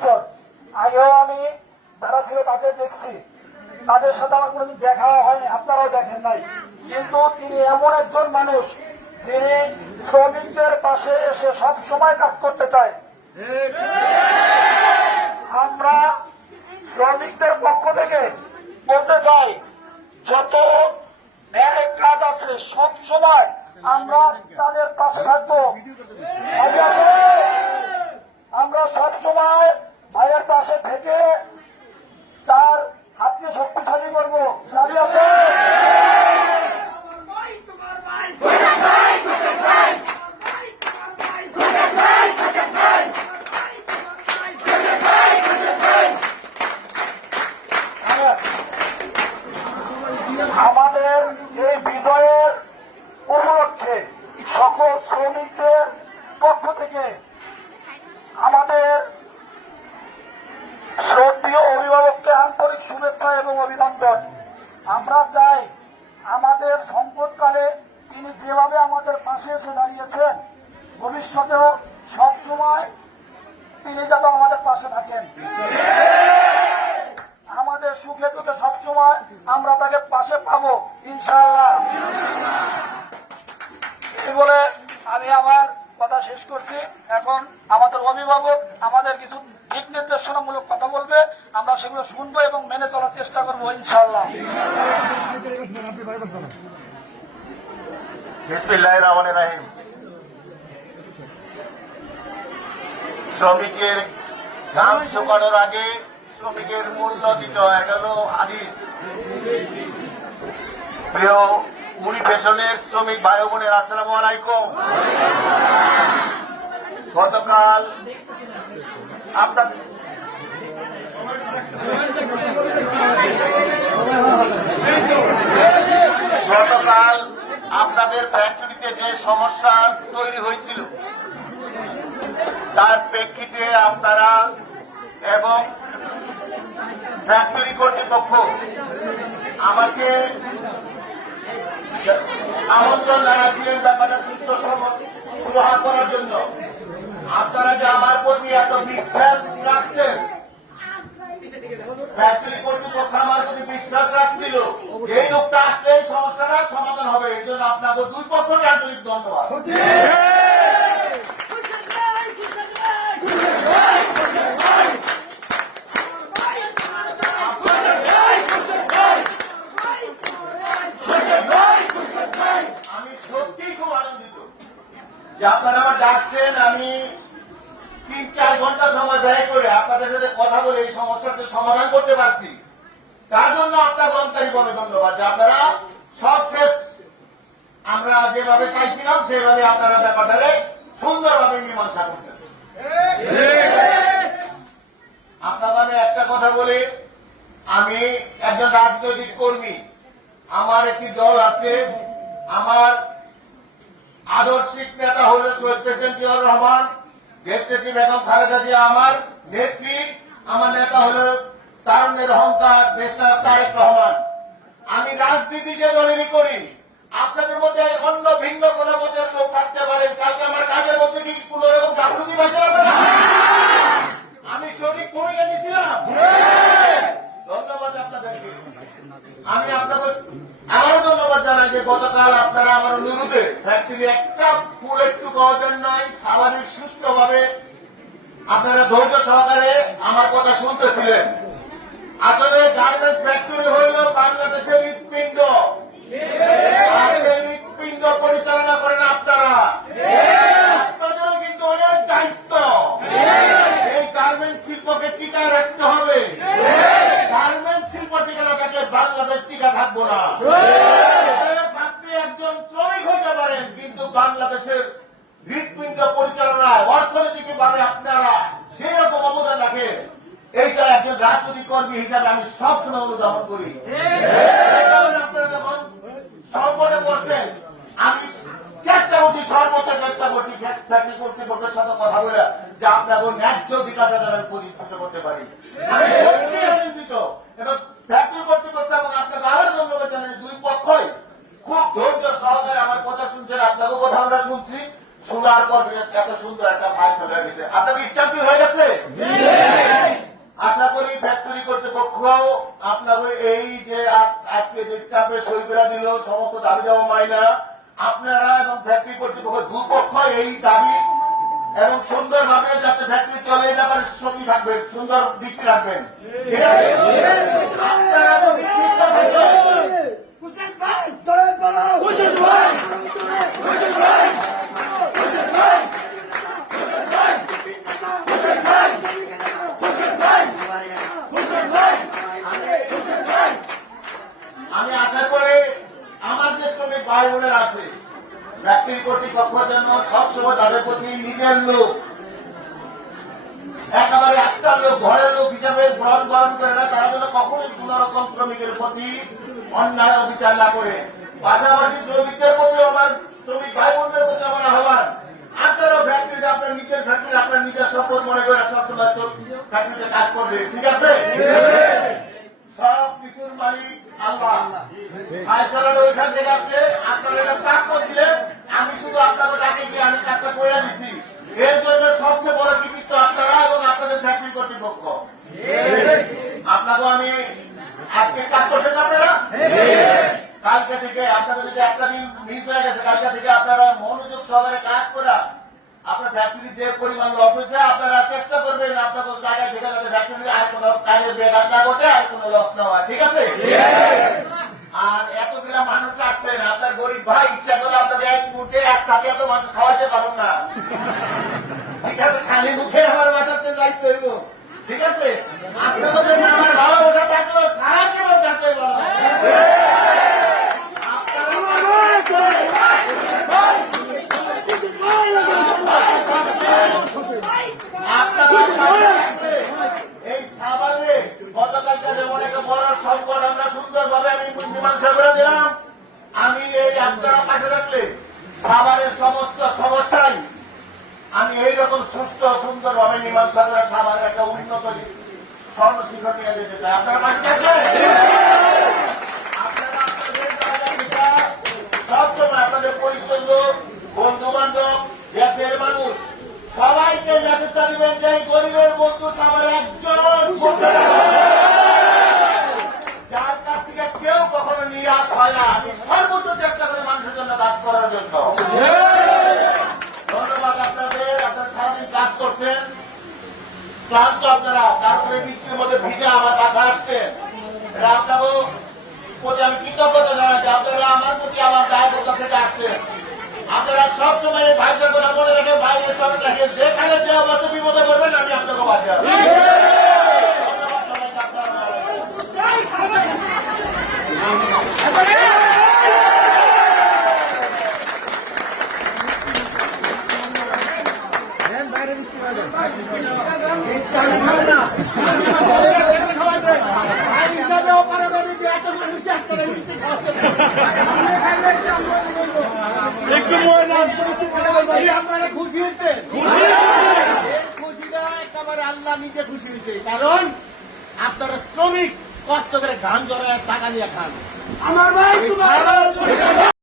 বছর আগেও আমি যারা ছিল তাদের দেখছি, তাদের সাথে আমার কোনোদিন দেখা হয়নি, আপনারাও দেখেন নাই। কিন্তু তিনি এমন একজন মানুষ যিনি শ্রমিকদের পাশে এসে সব সময় কাজ করতে চায়। আমরা শ্রমিকদের পক্ষ থেকে বলতে চাই, যত ন্যায় কাজ আছে সব সময় আমরা তাদের পাশে থাকবো। আমরা সব সময় ভাইয়ের পাশে থেকে তার হাতকে শক্তিশালী করবো। দাবি আছে। আমাদের এই বিজয়ের উপলক্ষে সকল শ্রমিকদের পক্ষ থেকে আমাদের শ্রদ্ধেয় অভিভাবককে আন্তরিক শুভেচ্ছা এবং অভিনন্দন। আমরা চাই আমাদের সংকটকালে তিনি যেভাবে আমাদের পাশে এসে দাঁড়িয়েছেন, ভবিষ্যতেও সবসময় তিনি যাতে আমাদের পাশে থাকেন। আমাদের সুখে দুঃখে সবসময় আমরা তাকে পাশে পাবো ইনশাআল্লাহ। এই বলে আমি আমার কথা শেষ করছি। এখন আমাদের অভিভাবক আমাদের কিছু দিক নির্দেশনামূলক কথা বলবে, আমরা সেগুলো শুনবো এবং মেনে চলার চেষ্টা করবো ইনশাআল্লাহ। বিসমিল্লাহির রহমানির রহিম। শ্রমিকের ঘাস শুকানোর আগে শ্রমিকের মূল্য দিতে হয়, এটা হল হাদিস। প্রিয় মুড়ি ফ্যাশনের শ্রমিক ভাই বোনের আসসালামু আলাইকুম। গতকাল আপনাদের ফ্যাক্টরিতে যে সমস্যা তৈরি হয়েছিল তার প্রেক্ষিতে আপনারা এবং ফ্যাক্টরি কর্তৃপক্ষ আমাকে আমন্ত্রণ জানাচ্ছিলেন ব্যাপারটা সুস্থ সমাধান করার জন্য। আপনারা যে আমার প্রতি এত বিশ্বাস রাখছেন, ফ্যাক্টরি কর্তৃপক্ষ আমার প্রতি বিশ্বাস রাখছিল, এই লোকটা আসলে সমস্যাটা সমাধান হবে। এই জন্য আপনাদের দুই পক্ষকে আন্তরিক ধন্যবাদ। আমি সত্যিই খুব আনন্দিত যে আপনারা আমার ডাকছেন। আমি 3-4 ঘন্টা সময় ব্যয় করে আপনাদের সাথে কথা বলে এই সমস্যাটা সমাধান করতে পারছি। তার জন্য আপনাকে আন্তরিকভাবে ধন্যবাদ যে আপনারা সব শেষ আমরা যেভাবে চাইছিলাম সেভাবে আপনারা ব্যাপারটারে সুন্দরভাবে মীমাংসা করছেন। আপনাকে আমি একটা কথা বলি, আমি একজন রাজনৈতিক কর্মী, আমার একটি দল আছে, আমার আদর্শিক নেতা হল শহীদ প্রেসিডেন্ট জিয়াউর রহমান, দেশনেত্রী বেগম খালেদা জিয়া আমার নেত্রী, আমার নেতা হল তারুণ্যের অহংকার দেশনায়ক তারেক রহমান। আমি রাজনীতি যে দলেরই করি, আপনাদের মধ্যে অন্য ভিন্ন কোন মতের লোক থাকতে পারেন, কালকে আমার কাজের মধ্যে কি কোন রকম গাফলতি পাইছেন আপনারা? আমি সঠিক ভূমিকা নিয়েছিলাম। ধন্যবাদ আপনাদেরকে। আমি আপনাদের আমারও ধন্যবাদ জানাই যে গতকাল আপনারা আমার অনুরোধে ফ্যাক্টরি একটা ফুল একটু প্রয়োজন নাই, স্বাভাবিক সুষ্ঠুভাবে আপনারা ধৈর্য সহকারে আমার কথা শুনতেছিলেন। আসলে গার্মেন্টস ফ্যাক্টরি হইল বাংলাদেশের হৃৎপিণ্ড, আর সেই হৃৎপিণ্ড পরিচালনা করেন আপনারা। আপনাদেরও কিন্তু অনেক দায়িত্ব। এই গার্মেন্টস শিল্পকে টিকায় রাখতে হবে। গার্মেন্টস শিল্প টিকে না থাকলে বাংলাদেশ টিকা থাকবো না। আপনি একজন শ্রমিক হতে পারেন, কিন্তু বাংলাদেশের হৃৎপিণ্ড পরিচালনায় অর্থনৈতিকভাবে আপনারা যেরকম অবদান রাখেন, এইটা একজন রাজনৈতিক কর্মী হিসাবে আমি সবসময় অনুধাবন করি। আপনারা যখন সংকটে পড়ছেন, আমি চেষ্টা করছি, সর্বোচ্চ চেষ্টা করছি ফ্যাক্টরি কর্তৃপক্ষের সাথে কথা বলে যে আপনাকে ন্যায্য অধিকারটা যেন আমি প্রতিষ্ঠিত করতে পারি। আমি সত্যি আনন্দিত এবং ফ্যাক্টরি কর্তৃপক্ষ এবং আপনাকে আরো ধন্যবাদ জানাই। দুই পক্ষই খুব ধৈর্য সহকারে আমার কথা শুনছেন, আপনাকেও কথা আমরা শুনছি। শোনার পর এত সুন্দর একটা ফাইসলা হয়ে গেছে। আপনার স্টাম্পি হয়ে গেছে? আশা করি ফ্যাক্টরি কর্তৃপক্ষ আপনাকে এই যে আজকে যে স্টাম্পে সই করে দিল সমস্ত দাবি দেওয়া মাইনা আপনারা এবং ফ্যাক্টরি কর্তৃপক্ষ দুপক্ষ এই দাবি এবং সুন্দরভাবে যাতে ফ্যাক্টরি চলে এই ব্যাপারে সঙ্গী থাকবেন, সুন্দর দৃষ্টি রাখবেন। ঠিক আছে? আপনারা যদি ঠিকঠাক থাকেন, আমি আশা করি আমার যে শ্রমিক ভাই বোনের আছে ফ্যাক্টরি কর্তৃপক্ষ যেন সবসময় তাদের প্রতি নিজের লোক একেবারে একটা লোক ঘরের লোক হিসাবে গ্রহণ করে না, তারা যেন কখনোই কোন রকম শ্রমিকের প্রতি অন্যায় অবিচার না করে। পাশাপাশি শ্রমিকদের প্রতি আমার শ্রমিক ভাই বোনদের প্রতি আমার আহ্বান, আপনারাও ফ্যাক্টরিতে আপনার নিজের ফ্যাক্টরি আপনার নিজের সম্পদ মনে করে সবসময় ফ্যাক্টরিতে কাজ করবে। ঠিক আছে? সব কিছুর মালিক আল্লাহ। ফায়সালা ওইখান থেকে আসছে, আপনারা এটা প্রাপ্য ছিলেন, আমি শুধু আপনাকে ডাকে গিয়ে আমি কাজটা করে দিচ্ছি। এর জন্য সবচেয়ে বড় কৃতিত্ব আপনারা এবং আপনাদের ফ্যাক্টরি কর্তৃপক্ষ। আপনাকেও আমি আজকে কাজ করছেন আপনারা, কালকে থেকে আপনাদের যদি একটা দিন মিস হয়ে গেছে, কালকে থেকে আপনারা মনোযোগ সহকারে কাজ করা আপনার ফ্যাক্টরি যে পরিমাণ লস হয়েছে আপনারা চেষ্টা করবেন আপনাদের জায়গায় থেকে যাতে ফ্যাক্টরিতে আর কোনো কাজের বেগার না ঘটে, আর কোনো লস না হয়। ঠিক আছে? আর এতগুলা মানুষ আসছেন, আপনার গরিব ভাই ইচ্ছা করে আপনাদের এক মুহূর্তে একসাথে এত মানুষ খাওয়াতে পারুন না। ঠিক আছে? খালি মুখে আমার বাসাতে যাইতে হইব। ঠিক আছে? আপনাদের জন্য আমার ভালোবাসা থাকলো, সারা জীবন থাকবে ভালো। এই সাভারে গতকালটা যেমন একটা বড় সংকট আমরা সুন্দরভাবে আমি মীমাংসা করে দিলাম, আমি এই আপনারা পাশে থাকলে সাভারের সমস্ত সমস্যাই আমি এইরকম সুস্থ সুন্দরভাবে মীমাংসা করে সাভারের একটা উন্নত স্বর্ণশিখর নিয়ে যেতে চাই। আপনারা পাশে থাকবেন। আপনারা আপনাদের জায়গা থেকে সবসময় আপনাদের পরিচয় বন্ধু বান্ধব দেশের মানুষ সবাইকে মেসেজটা দিবেন যে গরিবের বন্ধু আমার একজন, যার কাছ থেকে কেউ কখনো নিরাশ হয় না। আমি সর্বোচ্চ চেষ্টা করি মানুষের জন্য কাজ করার জন্য। ধন্যবাদ আপনাদের, আপনারা সারাদিন কাজ করছেন, ক্লান্ত আপনারা, তারপরে বৃষ্টির মধ্যে ভিজে আমার বাসা আসছেন। এটা আপনাকেও প্রতি আমি কৃতজ্ঞতা জানাই যে আপনারা আমার প্রতি আমার দায়বদ্ধতা থেকে আসছেন। আপনারা সবসময় ভাইদের কথা মনে রাখেন, ভাইয়ের সঙ্গে দেখেন, যেখানে যে অবস্থা বিপদে করবেন আমি আপনাকে বাঁচা। ধন্যবাদ সবাইকে। আপনারা খুশি হয়েছেন? খুশিটা একেবারে আল্লাহ নিজে খুশি হয়েছে, কারণ আপনারা শ্রমিক কষ্ট করে ঘাম জড়ায় টাকা নিয়ে খান। আমার ভাই